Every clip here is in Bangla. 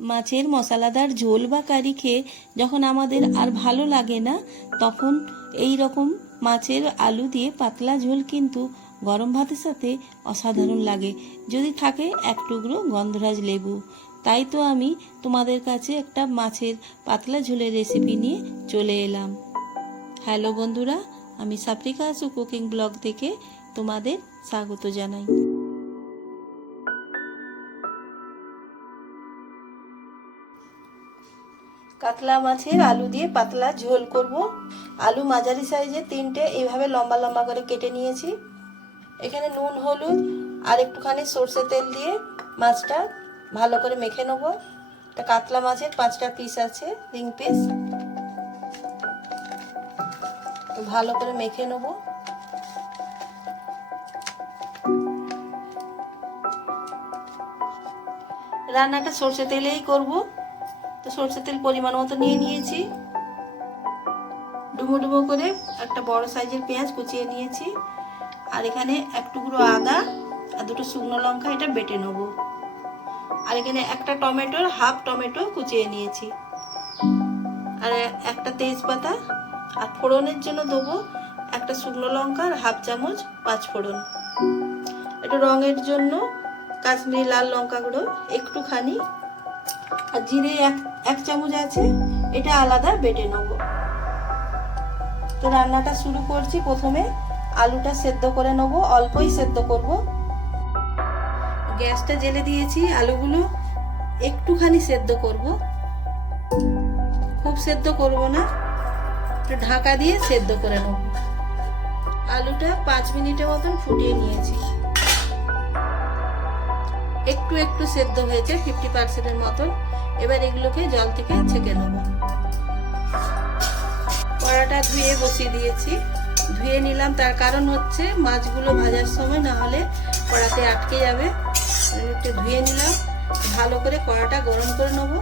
মাছের মশলাদার ঝোল বা কারি খেয়ে যখন আমাদের আর ভালো লাগে না, তখন এই রকম মাছের আলু দিয়ে পাতলা ঝোল কিন্তু গরম ভাতের সাথে অসাধারণ লাগে। যদি থাকে এক টুকরো গন্ধরাজ লেবু। তাই তো আমি তোমাদের কাছে একটা মাছের পাতলা ঝোলের রেসিপি নিয়ে চলে এলাম। হ্যালো বন্ধুরা, আমি সাপ্রিকা সু কুকিং ব্লগ থেকে তোমাদের স্বাগত জানাই। কাতলা মাছের আলু দিয়ে পাতলা ঝোল করব। আলু মাঝারি সাইজে তিনটে এইভাবে লম্বা লম্বা করে কেটে নিয়েছি। এখানে নুন, হলুদ আর একটুখানি সর্ষে তেল দিয়ে মাছটা ভালো করে মেখে নেব। এটা কাতলা মাছের পাঁচটা পিস আছে রিং পিস ভালো করে মেখে নেব। রান্নাটা সর্ষে তেলেই করব। তো সর্ষে তেল পরিমাণ মতো নিয়ে নিয়েছি। ডুমো ডুমো করে একটা বড় সাইজের পেঁয়াজ কুচিয়ে নিয়েছি। আর এখানে এক টুকরো আদা আর দুটো শুকনো লঙ্কা এটা বেটে নেব। আর এখানে একটা টমেটোর হাফ টমেটো কুচিয়ে নিয়েছি। আর একটা তেজপাতা আর ফোড়নের জন্য দেবো, একটা শুকনো লঙ্কা আর হাফ চামচ পাঁচ ফোড়ন। একটু রঙের জন্য কাশ্মীরি লাল লঙ্কা গুঁড়ো একটুখানি। আর জিরে এক এক চামচ আছে, এটা আলাদা বেটে নেব। তো রান্নাটা শুরু করছি প্রথমে। আলুটা সেদ্ধ করে নেব, অল্পই সেদ্ধ করব। গ্যাসটা জেলে দিয়েছি, আলুগুলো একটুখানি সেদ্ধ করব। খুব সেদ্ধ করব না ঢাকা দিয়ে সেদ্ধ করে নেব। আলুটা পাঁচ মিনিটের মতন ফুটিয়ে নিয়েছি। একটু একটু সেদ্ধ হয়েছে ফিফটি পার্সেন্টের মতন। এবার এগুলোকে জল থেকে ছেঁকে নেব। কড়াটা ধুয়ে বসিয়ে দিয়েছি। ধুয়ে নিলাম, তার কারণ হচ্ছে মাছগুলো ভাজার সময় না হলে কড়াতে আটকে যাবে। একটু ধুয়ে নিলাম, ভালো করে কড়াটা গরম করে নেব।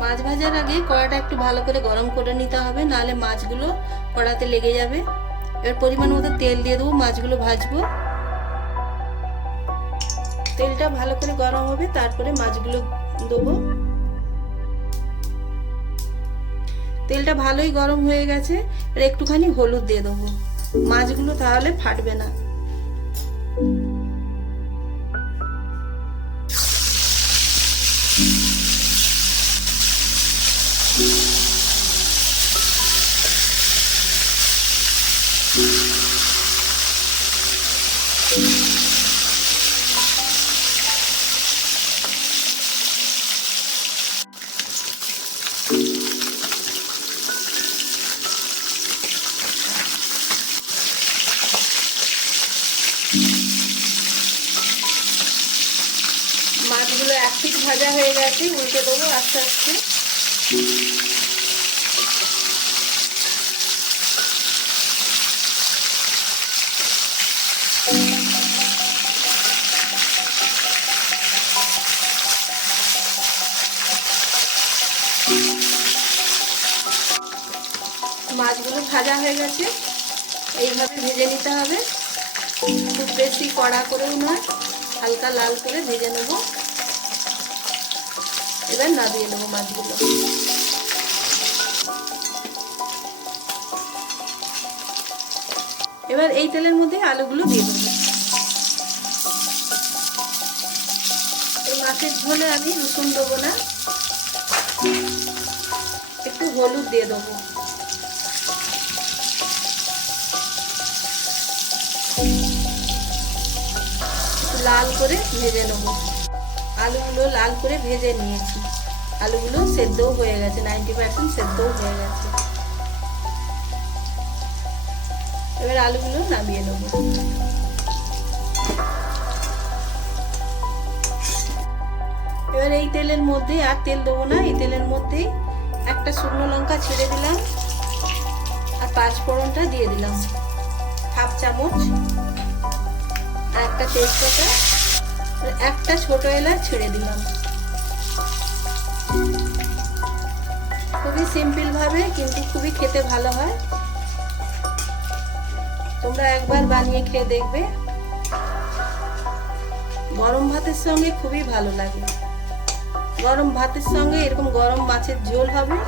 মাছ ভাজার আগে কড়াটা একটু ভালো করে গরম করে নিতে হবে, নাহলে মাছগুলো কড়াতে লেগে যাবে। এবার পরিমাণ মতো তেল দিয়ে দেবো, মাছগুলো ভাজবো। তেলটা ভালো করে গরম হবে, তারপরে মাছগুলো দেবো। তেলটা ভালোই গরম হয়ে গেছে, আর একটুখানি হলুদ দিয়ে দেবো। মাছগুলো তাহলে ফাটবে না। ভাজা হয়ে গেছে, উল্টে দেবো, আস্তে আস্তে। মাছগুলো ভাজা হয়ে গেছে, এইভাবে ভেজে নিতে হবে। খুব বেশি কড়া করেও নয়, হালকা লাল করে ভেজে নেব। এবার নামিয়ে নেব মাছগুলো। এবার এই তেলের মধ্যে আলুগুলো দিয়ে দেবো। এই মাছের ঝোলে আমি রসুন দেবো না। একটু হলুদ দিয়ে দেবো। লাল করে ভেজে নেব। আলুগুলো লাল করে ভেজে নিয়েছি। আলুগুলো সেদ্ধও হয়ে গেছে নাইনটি পার্সেন্ট সেদ্ধও হয়ে গেছে। এবার আলুগুলো নামিয়ে নেব। এবার এই তেলের মধ্যে আর তেল দেবো না, এই তেলের মধ্যেই একটা শুকনো লঙ্কা ছেড়ে দিলাম আর পাঁচ ফোড়নটা দিয়ে দিলাম। হাফ চামচ আর একটা তেজপাতা একটা ছোট এলাচ ছেড়ে দিলাম। খুবই সিম্পল ভাবে, কিন্তু খুবই খেতে ভালো হয়। তোমরা একবার বানিয়ে খেয়ে দেখবে। গরম ভাতের সঙ্গে খুবই ভালো লাগে। গরম ভাতের সঙ্গে এরকম গরম মাছের ঝোল হবে,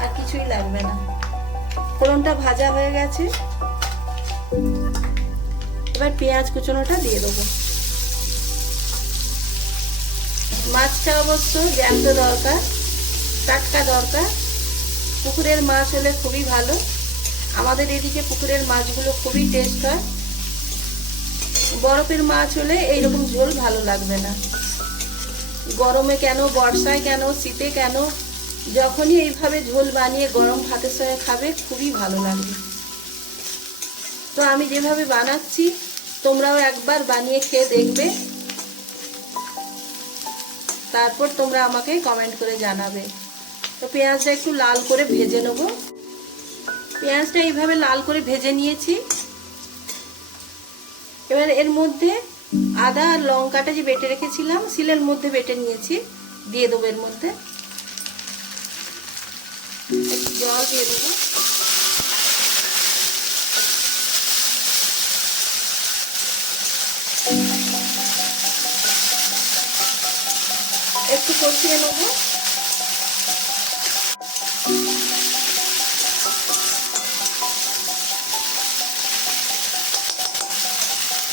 আর কিছুই লাগবে না। ফোড়নটা ভাজা হয়ে গেছে। এবার পেঁয়াজ কুচনোটা দিয়ে দেবো। মাছটা অবশ্য জ্যান্ত দরকার, টাটকা দরকার। পুকুরের মাছ হলে খুবই ভালো। আমাদের এদিকে পুকুরের মাছগুলো খুবই টেস্ট হয়। বরফের মাছ হলে এইরকম ঝোল ভালো লাগবে না। গরমে কেন, বর্ষায় কেন, শীতে কেন, যখনই এইভাবে ঝোল বানিয়ে গরম ভাতের সঙ্গে খাবে, খুবই ভালো লাগবে। তো আমি যেভাবে বানাচ্ছি, তোমরাও একবার বানিয়ে খেয়ে দেখবে। তারপর তোমরা আমাকে কমেন্ট করে জানাবে। তো পেঁয়াজটা একটু লাল করে ভেজে নেব। পেঁয়াজটা এইভাবে লাল করে ভেজে নিয়েছি। এবার এর মধ্যে আদা আর লঙ্কাটা যে বেটে রেখেছিলাম শিলের মধ্যে বেটে নিয়েছি। দিয়ে দেবো এর মধ্যে। জল দিয়ে দেবো। একটু কষিয়ে নেব।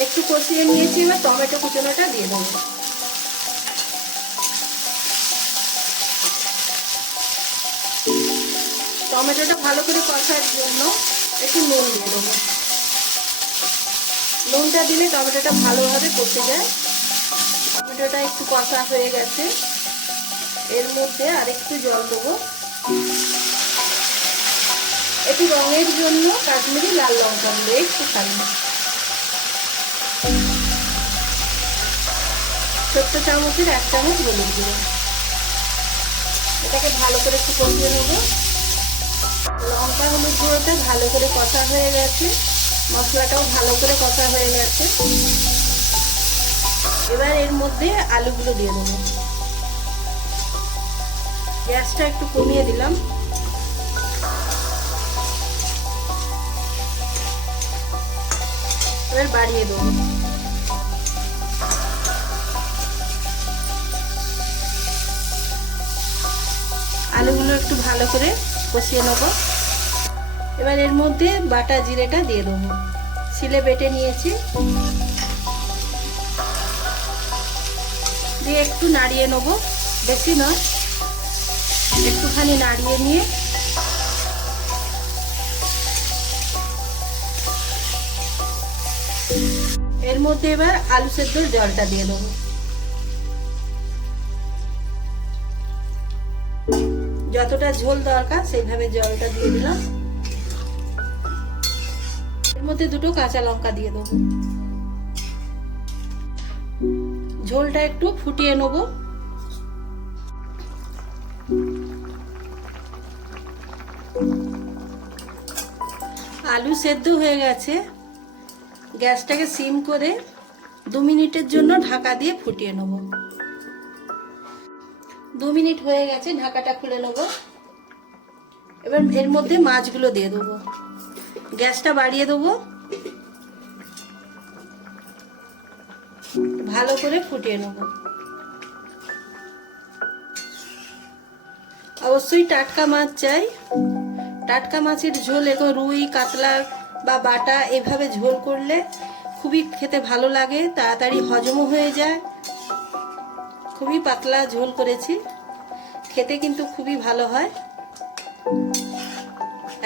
একটু কষিয়ে নিয়েছি, এবার টমেটো কুচনোটা দিয়ে দেবো। টমেটোটা ভালো করে কষার জন্য একটু নুন দিয়ে দেবো। নুনটা দিলে টমেটোটা ভালোভাবে কষে যায়। টমেটোটা একটু কষা হয়ে গেছে। এর মধ্যে আরেকটু জল দেবো। একটু রঙের জন্য কাশ্মীরি লাল লঙ্কা দেবো একটু খালি। ছোট্ট চামচের এক চামচ হলুদ গুঁড়ো। এটাকে ভালো করে একটু কষিয়ে নেব। লঙ্কা হলুদ গুঁড়োটা ভালো করে কষা হয়ে গেছে। মশলাটাও ভালো করে কষা হয়ে গেছে। এবার এর মধ্যে আলুগুলো দিয়ে দেবো। গ্যাসটা একটু কমিয়ে দিলাম। এবার বাড়িয়ে দেবো। আলুগুলো একটু ভালো করে কষিয়ে নেব। এবার এর মধ্যে বাটা জিরেটা দিয়ে দেবো। শিলে বেটে নিয়েছি। দিয়ে একটু নাড়িয়ে নেব। বেশি নয়। একটুখানি নাড়িয়ে নিয়ে। এর মধ্যে এবার আলু সেদ্ধর জলটা দিয়ে দেবো। যতটা ঝোল দরকার সেইভাবে জলটা দিয়ে দিলাম। এর মধ্যে দুটো কাঁচা লঙ্কা দিয়ে দেবো। ঝোলটা একটু ফুটিয়ে নেব। আলু সেদ্ধ হয়ে গেছে। গ্যাসটাকে সিম করে দু মিনিটের জন্য ঢাকা দিয়ে ফুটিয়ে নেব। দু মিনিট হয়ে গেছে, ঢাকাটা খুলে নেব। এবার এর মধ্যে মাছগুলো দিয়ে দেবো। গ্যাসটা বাড়িয়ে দেবো। ভালো করে ফুটিয়ে নেব। অবশ্যই টাটকা মাছ চাই। টাটকা মাছের ঝোল এরকম রুই, কাতলা বা বাটা এভাবে ঝোল করলে খুবই খেতে ভালো লাগে, তাড়াতাড়ি হজমও হয়ে যায়। খুবই পাতলা ঝোল করেছি, খেতে কিন্তু খুবই ভালো হয়।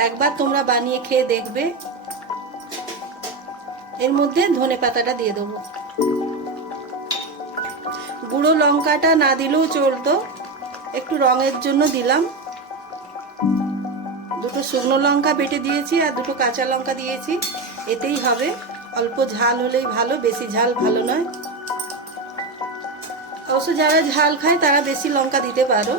একবার তোমরা বানিয়ে খেয়ে দেখবে। এর মধ্যে ধনে পাতাটা দিয়ে দেবো। গুঁড়ো লঙ্কাটা না দিলেও চলতো, একটু রঙের জন্য দিলাম। দুটো শুকনো লঙ্কা বেটে দিয়েছি আর দুটো কাঁচা লঙ্কা দিয়েছি। এতেই হবে। অল্প ঝাল হলেই ভালো, বেশি ঝাল ভালো নয়। অবশ্য যারা ঝাল খায়, তারা বেশি লঙ্কা দিতে পারো।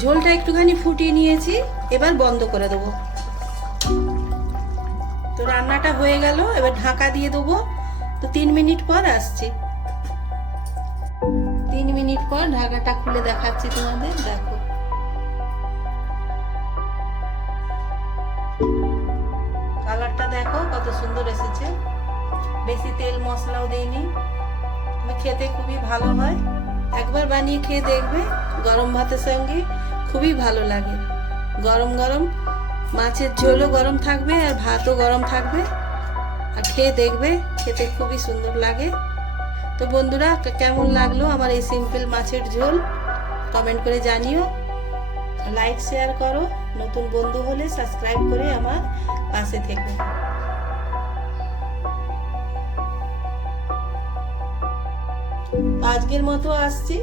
ঝোলটা একটুখানি ফুটিয়ে নিয়েছি, এবার বন্ধ করে দেবো। তো রান্নাটা হয়ে গেল, এবার ঢাকা দিয়ে দেবো। তো তিন মিনিট পর আসছি। তিন মিনিট পর ঢাকাটা খুলে দেখাচ্ছি তোমাদের, দেখো। কালারটা দেখো, কত সুন্দর এসেছে। বেশি তেল মশলাও দেইনি। খেতে খুবই ভালো হয়। একবার বানিয়ে খেয়ে দেখবে, গরম ভাতের সঙ্গে খুবই ভালো লাগে। গরম গরম, মাছের ঝোলও গরম থাকবে আর ভাতও গরম থাকবে। আর খেয়ে দেখবে, খেতে খুবই সুন্দর লাগে। তো বন্ধুরা কেমন লাগল আমার এই সিম্পল মাছের ঝোল? কমেন্ট করে জানিও। লাইক শেয়ার করো। নতুন বন্ধু হলে সাবস্ক্রাইব করে আমার পাশে থেকো। আজকের মতো আসছি।